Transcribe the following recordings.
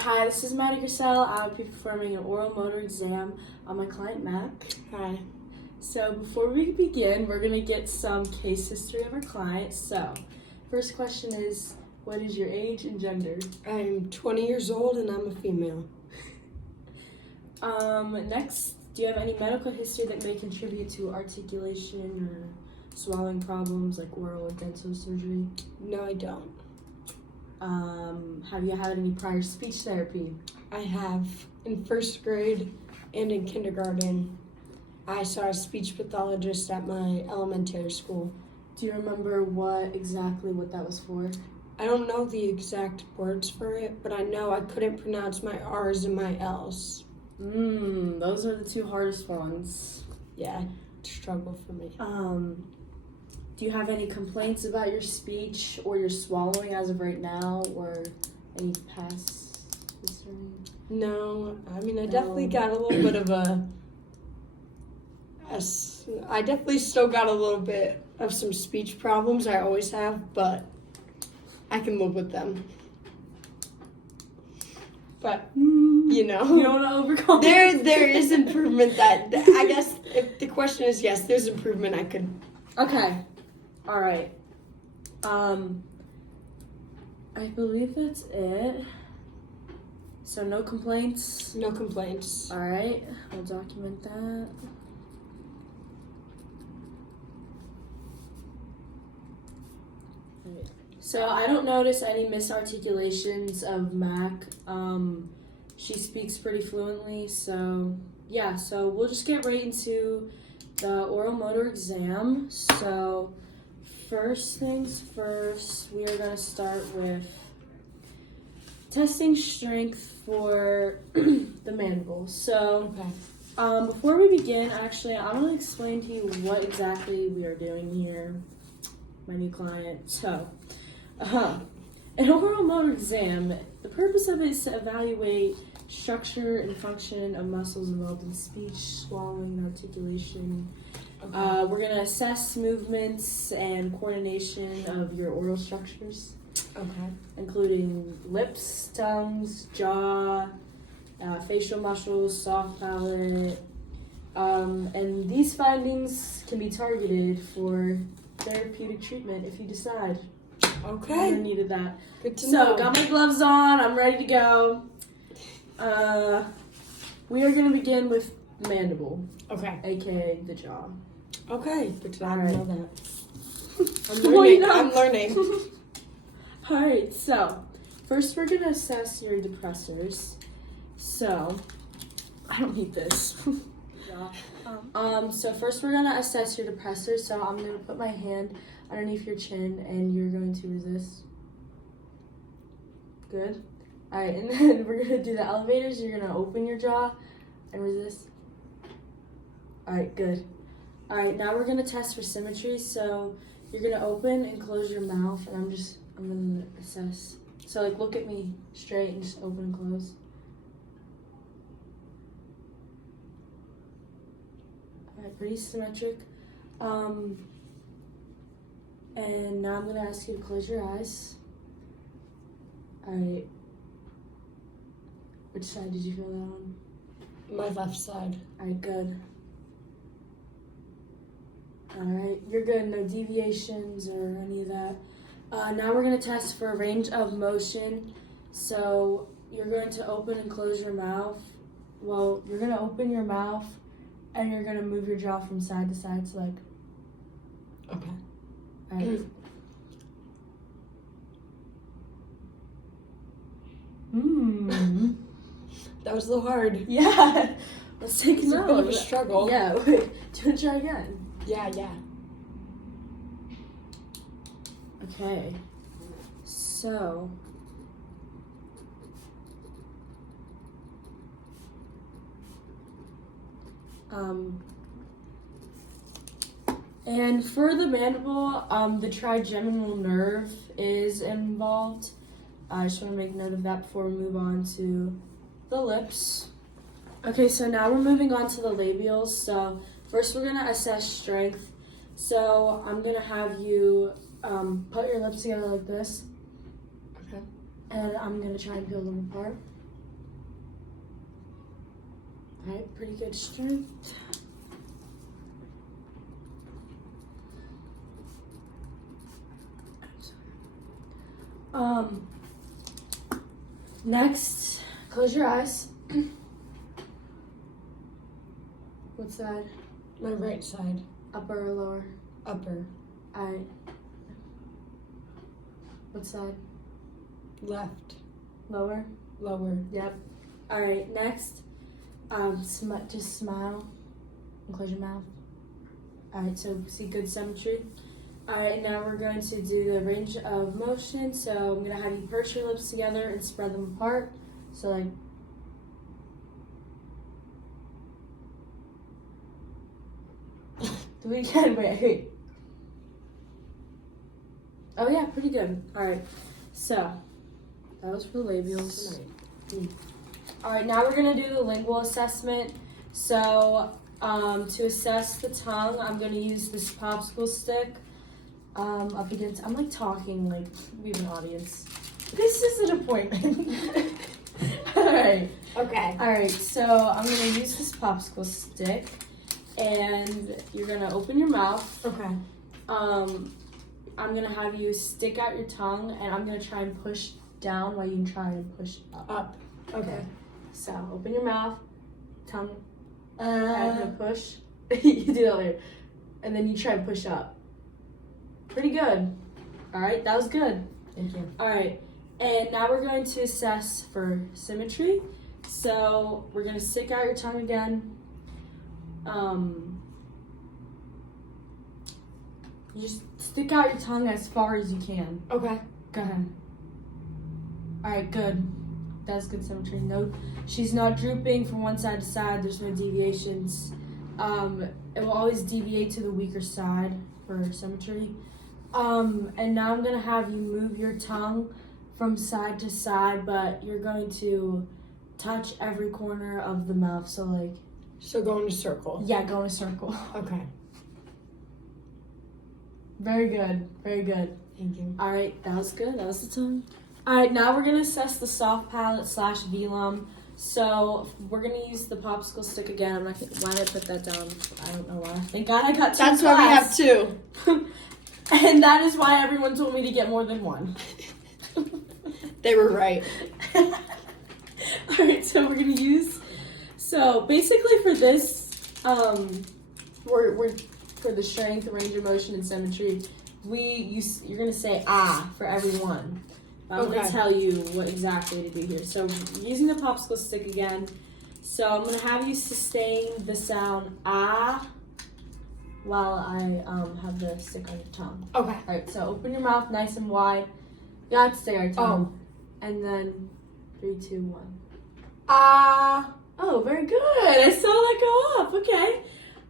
hi, this is Maddie Grissel. I'll be performing an oral motor exam on my client, Mac. Hi. So before we begin, we're going to get some case history of our client. So, first question is, what is your age and gender? I'm 20 years old and I'm a female. Next, do you have any medical history that may contribute to articulation or swallowing problems like oral or dental surgery? No, I don't. Have you had any prior speech therapy? I have. In first grade and in kindergarten, I saw a speech pathologist at my elementary school. Do you remember what that was for? I don't know the exact words for it, but I know I couldn't pronounce my R's and my L's. Those are the two hardest ones. Yeah, struggle for me. Do you have any complaints about your speech or your swallowing as of right now, or any past history? No, I mean, I definitely got a little bit of I definitely still got a little bit of some speech problems. I always have, but I can live with them. But, you know. You don't want to overcome There is improvement I guess if the question is yes, there's improvement I could. Okay. All right. I believe that's it. So no complaints? No complaints. All right. I'll document that. So I don't notice any misarticulations of Mac. She speaks pretty fluently, so yeah. So we'll just get right into the oral motor exam. So first things first, we are going to start with testing strength for the mandible. So before we begin, actually, I want to explain to you what exactly we are doing here, my new client. So, an oral motor exam, the purpose of it is to evaluate structure and function of muscles involved in speech, swallowing, and articulation. We're going to assess movements and coordination of your oral structures, including lips, tongues, jaw, facial muscles, soft palate. And these findings can be targeted for therapeutic treatment if you decide. Okay. I needed that. Good to know. So, got my gloves on. I'm ready to go. We are going to begin with the mandible. Okay. AKA the jaw. Okay. Good to know that. I'm learning. All right. So, first we're going to assess your depressors. So, I don't need this. So first we're going to assess your depressors. So I'm going to put my hand underneath your chin and you're going to resist. Good. All right, and then we're going to do the elevators. You're going to open your jaw and resist. All right, good. All right, now we're going to test for symmetry. So you're going to open and close your mouth, and I'm going to assess. So like look at me straight and just open and close. All right, pretty symmetric. And now I'm going to ask you to close your eyes. All right. Which side did you feel that on? My left side. All right, good. All right, you're good. No deviations or any of that. Now we're going to test for range of motion. So you're going to open and close your mouth. Well, you're going to open your mouth and you're going to move your jaw from side to side. So like. Okay. All right. That was a little hard. Yeah. Let's take It's a bit of a struggle. Yeah. Wait. Do you want to try again? Yeah. Okay. So. And for the mandible, the trigeminal nerve is involved. I just want to make note of that before we move on to the lips. Okay, so now we're moving on to the labials. So first we're going to assess strength. So I'm going to have you put your lips together like this. Okay. And I'm going to try and peel them apart. Alright, pretty good strength. Next, close your eyes. What side? My right side. Upper or lower? Upper. Alright. What side? Left. Lower? Lower. Yep. Alright, next, just smile and close your mouth. Alright, so see good symmetry. Alright, now we're going to do the range of motion. So I'm going to have you purse your lips together and spread them apart. So like, do it again. Wait. Oh yeah, pretty good. Alright, so that was for the labials. Alright, now we're going to do the lingual assessment. So to assess the tongue, I'm going to use this popsicle stick up against, I'm like talking like we have an audience. This is an appointment. Alright. Okay. Alright, so I'm going to use this popsicle stick and you're going to open your mouth. Okay. I'm going to have you stick out your tongue and I'm going to try and push down while you try and push up. Up. Okay. So open your mouth, tongue, and push. You do that later. And then you try and push up. Pretty good. Alright, that was good. Thank you. Alright, and now we're going to assess for symmetry. So we're going to stick out your tongue again. You just stick out your tongue as far as you can. Okay. Go ahead. Alright, good. That's good symmetry. No, she's not drooping from one side to side. There's no deviations. It will always deviate to the weaker side for symmetry. And now I'm going to have you move your tongue from side to side, but you're going to touch every corner of the mouth. So like, So go in a circle. yeah, go in a circle. Okay. Very good. Very good. Thank you. All right, that was good. That was the tongue. All right, now we're gonna assess the soft palate / velum. So we're gonna use the popsicle stick again. I'm not gonna, why did I put that down? I don't know why. Thank God I got two. That's why we have two. And that is why everyone told me to get more than one. They were right. All right, so we're gonna use. So basically for this, we're for the strength, range of motion, and symmetry. You're gonna say for every one. I'm Okay. gonna tell you what exactly to do here. So using the popsicle stick again. So I'm gonna have you sustain the sound while I have the stick on your tongue. Okay. All right. So open your mouth nice and wide. You have to stay on your tongue. And then 3, 2, 1. Oh, very good. I saw that go up. Okay.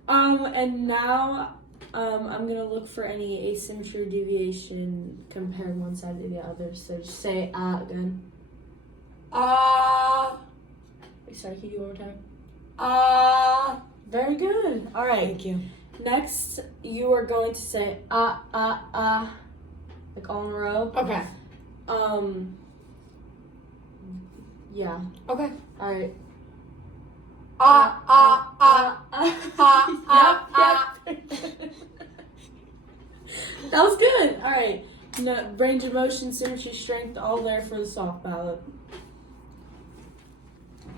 And now I'm gonna look for any asymmetry or deviation comparing one side to the other. So just say again. Wait, sorry, can you do one more time? Very good. All right. Thank you. Next, you are going to say like all in a row. Okay. Yeah. Okay. All right. Yep. That was good. All right. No, range of motion, symmetry, strength, all there for the soft palate.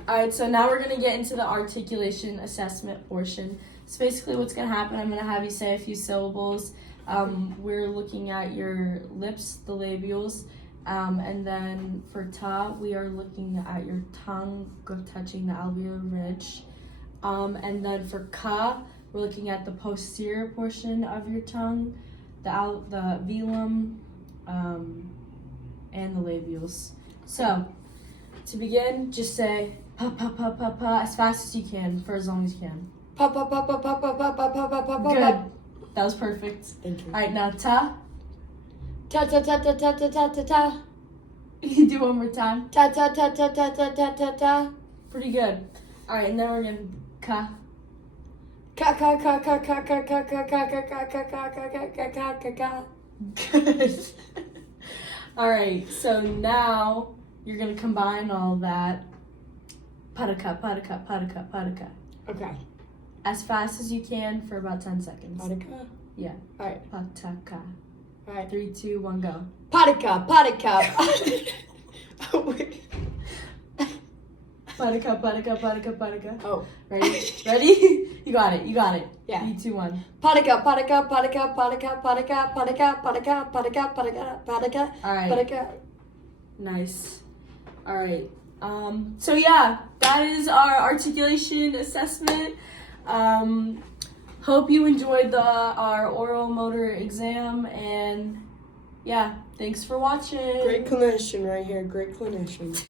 All right. So now we're gonna get into the articulation assessment portion. So basically, what's gonna happen? I'm gonna have you say a few syllables. We're looking at your lips, the labials. And then for ta, we are looking at your tongue touching the alveolar ridge. And then for ka, we're looking at the posterior portion of your tongue, the velum, and the labials. So, to begin, just say pa pa pa pa pa as fast as you can for as long as you can. Good. That was perfect. Thank you. All right, now ta. Ta ta ta ta ta ta ta ta ta. You do one more time. Ta ta ta ta ta ta ta ta ta. Pretty good. All right, and then we're gonna ka. Ka ka ka ka ka ka ka ka ka ka ka ka ka ka ka ka ka ka. Good. All right, so now you're gonna combine all that. Pa Padaka, padaka, padaka, padaka. Okay. As fast as you can for about 10 seconds. Padaka? Yeah. Alright. Pataka. Alright. 3, 2, 1, go. Padaka, padaka. Oh, wait. Padaka, padaka, padaka, padaka. Oh. Ready? Ready? You got it. You got it. Yeah. 3, 2, 1. Padaka, padaka, padaka, padaka, padaka, padaka, padaka, padaka, padaka, padaka, All right. padaka. Nice. All right. So yeah, that is our articulation assessment. Hope you enjoyed our oral motor exam, and yeah, thanks for watching. Great clinician right here. Great clinician.